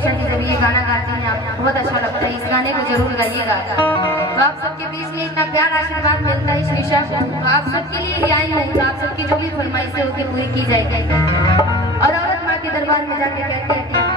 निशा जी जब ये गाना गाती हैं आपको बहुत अच्छा लगता है, इस गाने को जरूर गाइएगा। तो आप सबके बीच में इतना प्यार आशीर्वाद मिलता है इस निशा को, तो आप सबके लिए ही आई हूँ। तो आप सबकी जो भी फरमाइशें होगी पूरी की जाएगी। और औरत माँ के दरबार में जाके कहती है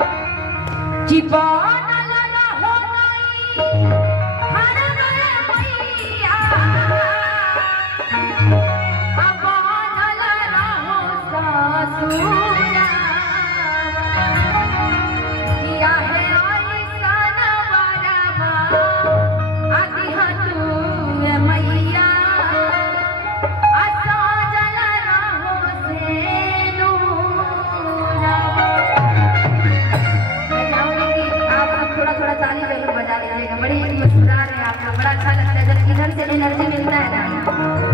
एनर्जी मिलता है ना,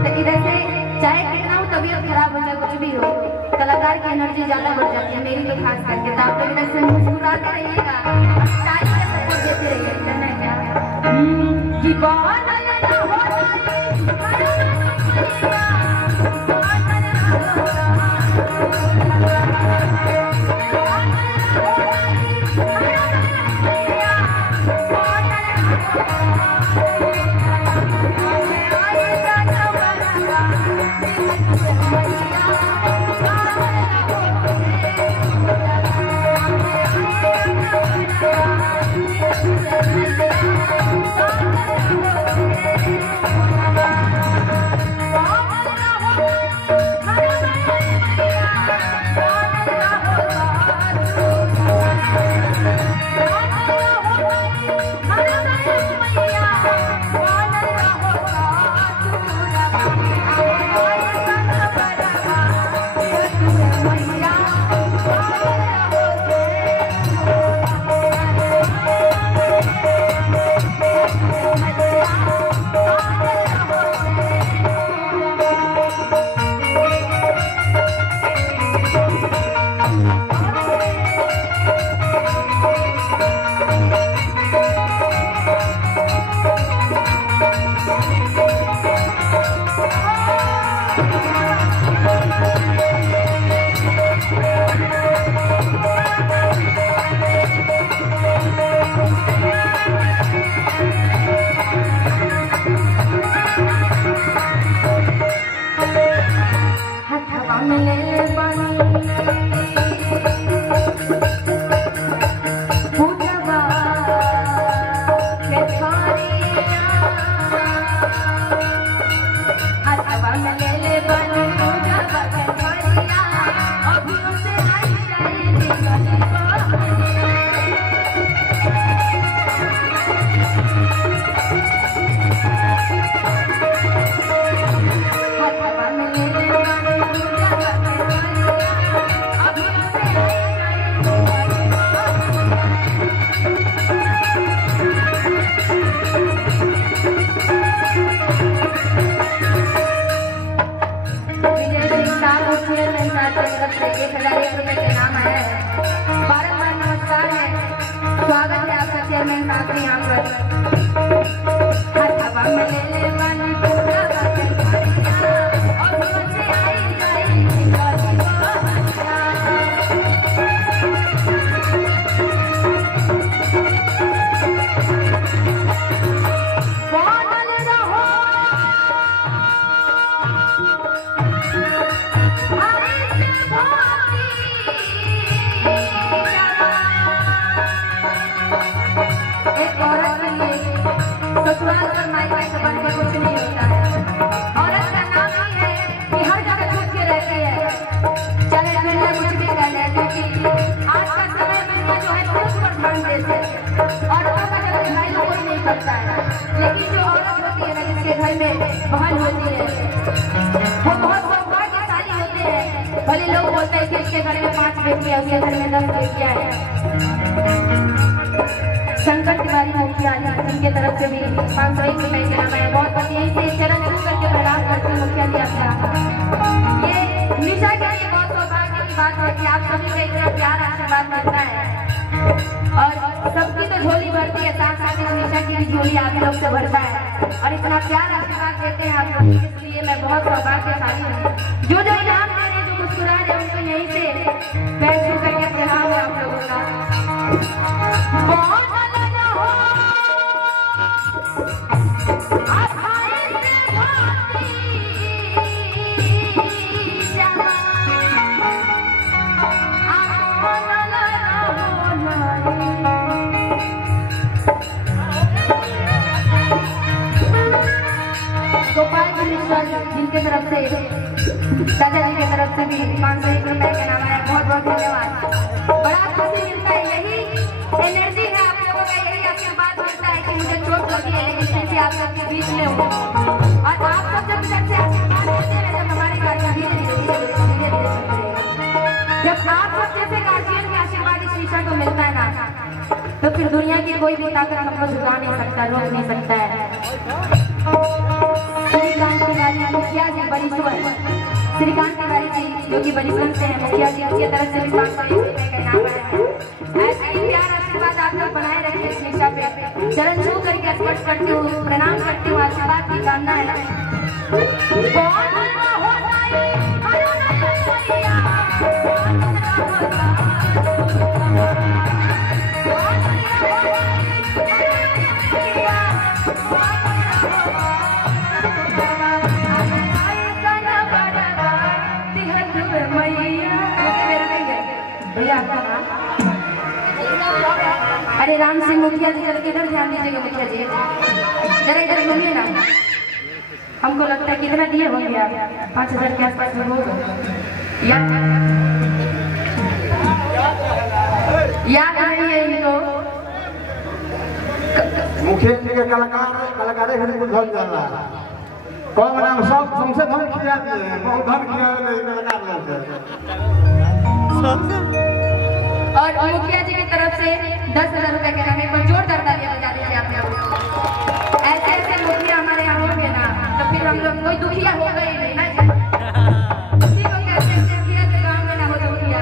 तो इधर से चाहे कितना हो तबीयत खराब हो जाए कुछ भी हो, कलाकार की एनर्जी ज्यादा बढ़ जाती है, मेरी तो खास करके। तो आप लोग इधर से मुस्कुराते रहिएगा, टाइम से सपोर्ट देते रहिए, करना क्या ₹1001 के नाम है। बारम्बार नमस्कार है, स्वागत है आपका चेयरमैन साहब के यहाँ पर। ससुराल और मायके से बन के कुछ नहीं होता है। औरत का नाम ही है कि हर जगह छूट के रहती है, चले दुनिया कुछ भी कर ले, क्योंकि आज का समय दुनिया जो है पुरुष प्रधान देश है। औरतों का जब दिखाई कोई नहीं करता है, लेकिन जो औरत होती है ना, जिसके घर में बहन होती है, वो बहुत सौभाग्यशाली होते हैं। भले लोग बोलते हैं कि इसके घर में 5 बेटियां, उसके घर में 10 बेटियां हैं। शंकर तिवारी मुखिया जिनके तरफ से भी 501 रुपए के नाम है। बहुत बहुत यही से चरण छू करके प्रणाम करती हूँ मुखिया जी आपका। ये निशा के लिए बहुत सौभाग्य की बात है कि आप सभी का इतना प्यार आशीर्वाद मिलता है, और सबकी तो झोली भरती है, साथ साथ निशा की भी झोली आप लोग से भरता है, और इतना प्यार आशीर्वाद देते हैं आप लोग, इसलिए मैं बहुत सौभाग्यशाली हूँ। जो जो इनाम दे रहे, जो मुस्कुरा रहे, उनको यहीं से पैर छू करके प्रणाम है आप लोगों का। की तरफ से, चाचा जी की तरफ से भी 501 रुपए का नाम आया। बहुत बहुत धन्यवाद। बड़ा खुशी मिलता है, यही एनर्जी है आप लोगों का, यही आशीर्वाद मिलता है कि मुझे चोट लगी है लेकिन फिर भी आप सबके बीच में हूँ। और आप सब जब तक से आशीर्वाद देते हैं जब हमारी गाड़ी धीरे धीरे जब आप सब जैसे गार्जियन के आशीर्वाद इस ईशा को मिलता है ना, तो फिर दुनिया की कोई भी ताकत हमको झुका नहीं सकता, रोक नहीं सकता है। श्रीकांत तिवारी मुखिया जी बरिसवन, श्रीकांत तिवारी जी जो कि बरिसवन से हैं, मुखिया जी की तरफ से भी 501 रुपए का इनाम आया है। ऐसे ही प्यार आशीर्वाद आप लोग बनाए रखिए इस ईशा पे। चरण छू करके स्पर्श करती हूँ, प्रणाम करती हूँ, आशीर्वाद की कामना है। अरे राम सिंह मुखिया जी जरा इधर ध्यान दीजिएगा। मुखिया जी जरा इधर घूमिए ना, हमको लगता है कितना दिए होंगे आप? 5000 के आसपास में होगा। याद नहीं है इनको। मुखिया जी के कलाकार है कुछ धन जाना कौन नाम सब हमसे धन खिला दिए, बहुत धन खिला कलाकार और मुखिया जी की तरफ से 10,000 रुपए के नाम पर जोरदार तालियां बजा दीजिए आप लोग। ऐसे ऐसे मुखिया हमारे यहाँ होंगे ना तो फिर हम लोग कोई दुखिया हो गए नहीं ना, किसी को कहते हैं मुखिया के गाँव में ना हो दुखिया।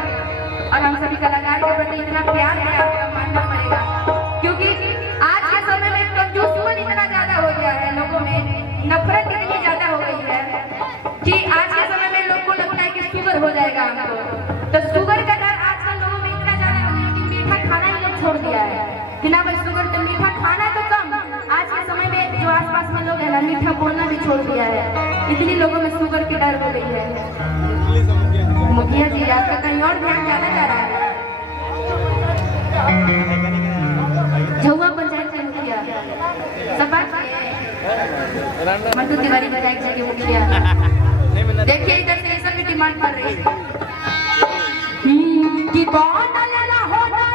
और हम सभी कलाकार के प्रति इतना प्यार है आपको मानना पड़ेगा, क्योंकि आज के समय में कंजूसपन इतना ज्यादा हो गया है, लोगों में नफरत इतनी ज्यादा हो गई है कि आज के समय में लोग को लगता है कि शुगर हो जाएगा हमको। तो शुगर का डर आजकल लोगों में इतना ज्यादा हो गया कि मीठा खाना ही लोग छोड़ दिया है कि ना भाई शुगर, तो मीठा खाना तो कम, आज के समय में जो आसपास में लोग है ना मीठा बोलना भी छोड़ दिया है, इतनी लोगों में शुगर की डर हो गई है। मुखिया जी आपका कहीं और ध्यान ज्यादा जा रहा है। झुआ पंचायत के मुखिया सब बात मंटू तिवारी पंचायत के मुखिया, देखिए इधर से सब भी डिमांड कर रही है कि कौन लेना हो जाए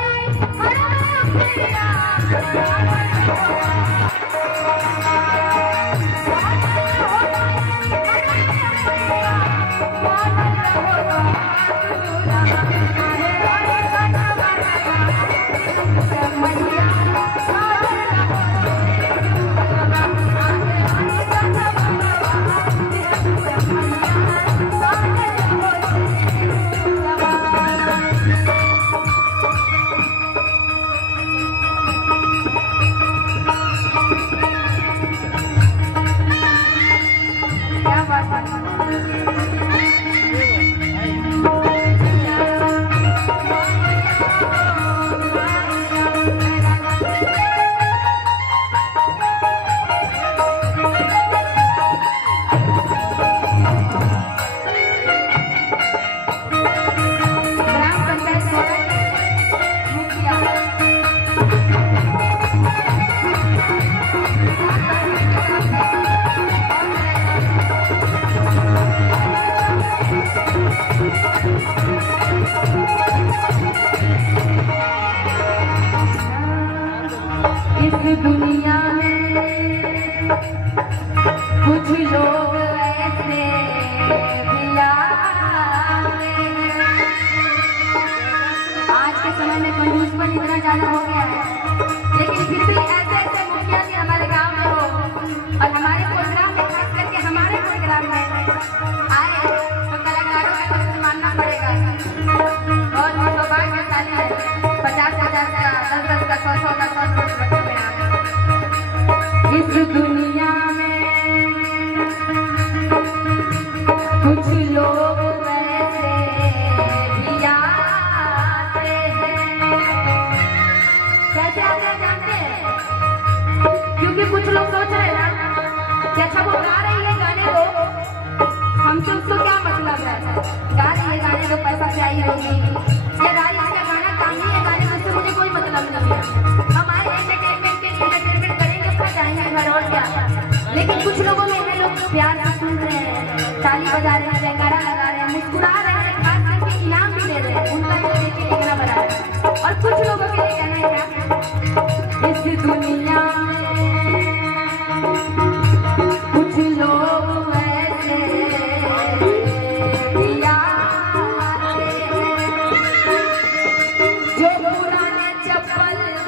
दुनिया में कुछ लोग ऐसे भी आते हैं। आज के समय में कंजूसपन इतना ज्यादा हो गया है, लेकिन फिर भी ऐसे ऐसे मुखिया जी हमारे गांव में हो और हमारे प्रोग्राम में, खास करके हमारे प्रोग्राम में आए तो कलाकारों का कुछ मानना पड़ेगा। बहुत सौभाग्यशाली है, 50,000 का, 10,10 का, 100 का, 100 रखे हुए हैं। इस दुनिया में कुछ लोग वैसे भी आते हैं। कैसे आते हैं जानते हैं? क्योंकि कुछ लोग सोच रहे हैं ना कि अच्छा वो गा रही है गाने को, हमसे उसको क्या मतलब है, गा रही है गाने को पैसा चाहिए होगी, या गाड़ी इसका गाना काम नहीं है, गाने को उससे मुझे कोई मतलब नहीं है, हमारे एंटरटेनमेंट के लिए एंटरटेनमेंट करेंगे, उसका जाएंगे घर और क्या। लेकिन कुछ लोगों में है लोग प्यार से सुन रहे हैं,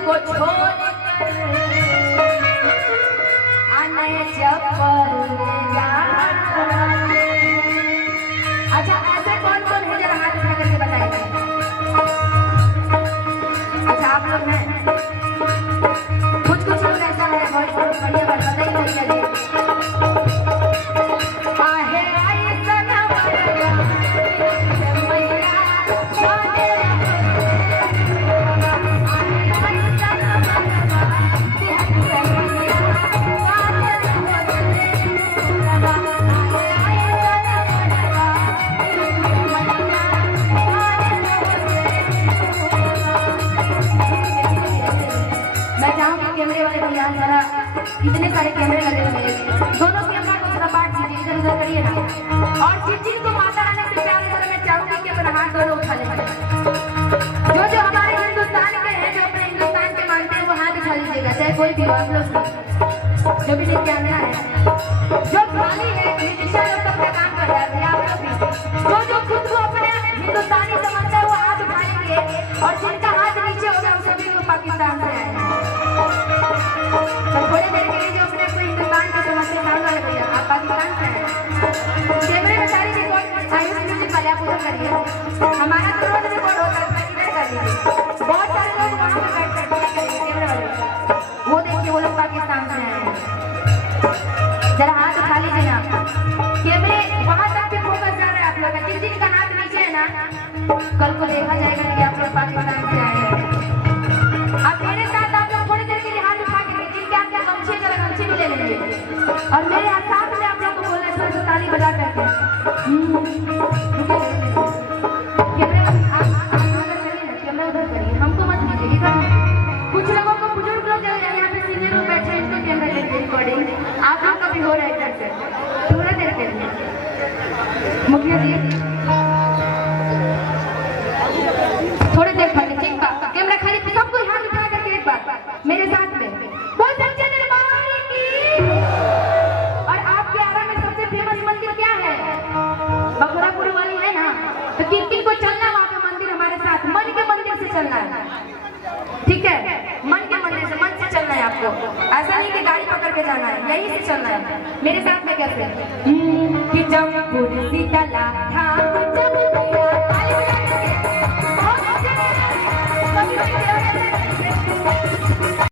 को छोड़ आने चप्पल जा। अच्छा ऐसे कौन कौन है जरा हाथ उठा करके बताइए। अच्छा आप लोग हैं, कुछ लोग ऐसा है बहुत बढ़िया बात बताइए। इतने सारे कैमरे लगे हुए हैं, दोनों कैमरा को थोड़ा बांट दीजिए, इधर उधर करिए ना। और जिनको माता रानी से प्यार है मैं चाहूंगी कि अपना हाथ दोनों उठा लें। जो हमारे हिंदुस्तान के हैं, जो अपने हिंदुस्तान के मानते हैं, वो हाथ उठा लीजिएगा, चाहे कोई भी हो। आप लोग जो भी कैमरा है, जो खाली है हमेशा लोग अपना काम कर रहा है। आप लोग भी जो खुद को अपने हिंदुस्तानी समझता है वो हाथ उठा लेंगे, और जिनका हाथ नीचे होगा उन सभी को पाकिस्तान से आए हैं। तो थोड़ी देर के लिए जो अपने को हिंदुस्तान के समझते हैं वाले भैया, आप पाकिस्तान से हैं। कैमरे में सारी रिकॉर्ड आयुष म्यूजिक वाले आप उधर करिए, हमारा तो रोज रिकॉर्ड होता है, इधर कर लीजिए। बहुत सारे लोग वहाँ पे बैठ करके करेंगे कैमरे वाले, वो देखिए वो लोग पाकिस्तान से हैं। जरा हाथ उठा लीजिए ना, कैमरे वहाँ तक भी फोकस जा रहा है आप लोग का। जिनका हाथ नीचे है ना, कल को देखा जाएगा कि आप लोग पाकिस्तान से आए हैं। अब मेरे साथ आप लोग थोड़ी देर के लिए हाथ उठा के जिनके हाथ में गमछे जरा गमछे भी ले लेंगे, और मेरे साथ में आप लोग को बोलना है थोड़ी ताली बजा करके। कैमरे कैमरा उधर करिए, हमको मत लीजिए इधर। कुछ लोगों को बुजुर्ग लोग यहाँ पे सीनियर लोग बैठे हैं, इनको कैमरा लेते रिकॉर्डिंग आप लोग का भी हो रहा है इधर से। थोड़ा देर के लिए मुखिया जी थोड़ी देर खाली, ठीक बात। कैमरा खाली, सबको हाथ उठा करके एक बार मेरे साथ में बोल सच्चे दरबार की। और आपके आरा में सबसे फेमस मंदिर क्या है? बखोरापुर वाली है ना, तो किन को चलना वहाँ पे मंदिर हमारे साथ, मन के मंदिर से चलना है, ठीक है? मन के मंदिर से, मन से चलना है आपको, ऐसा नहीं कि गाड़ी पकड़ के जाना है, यहीं से चलना है। मेरे साथ में कैसे कि जब शीतला था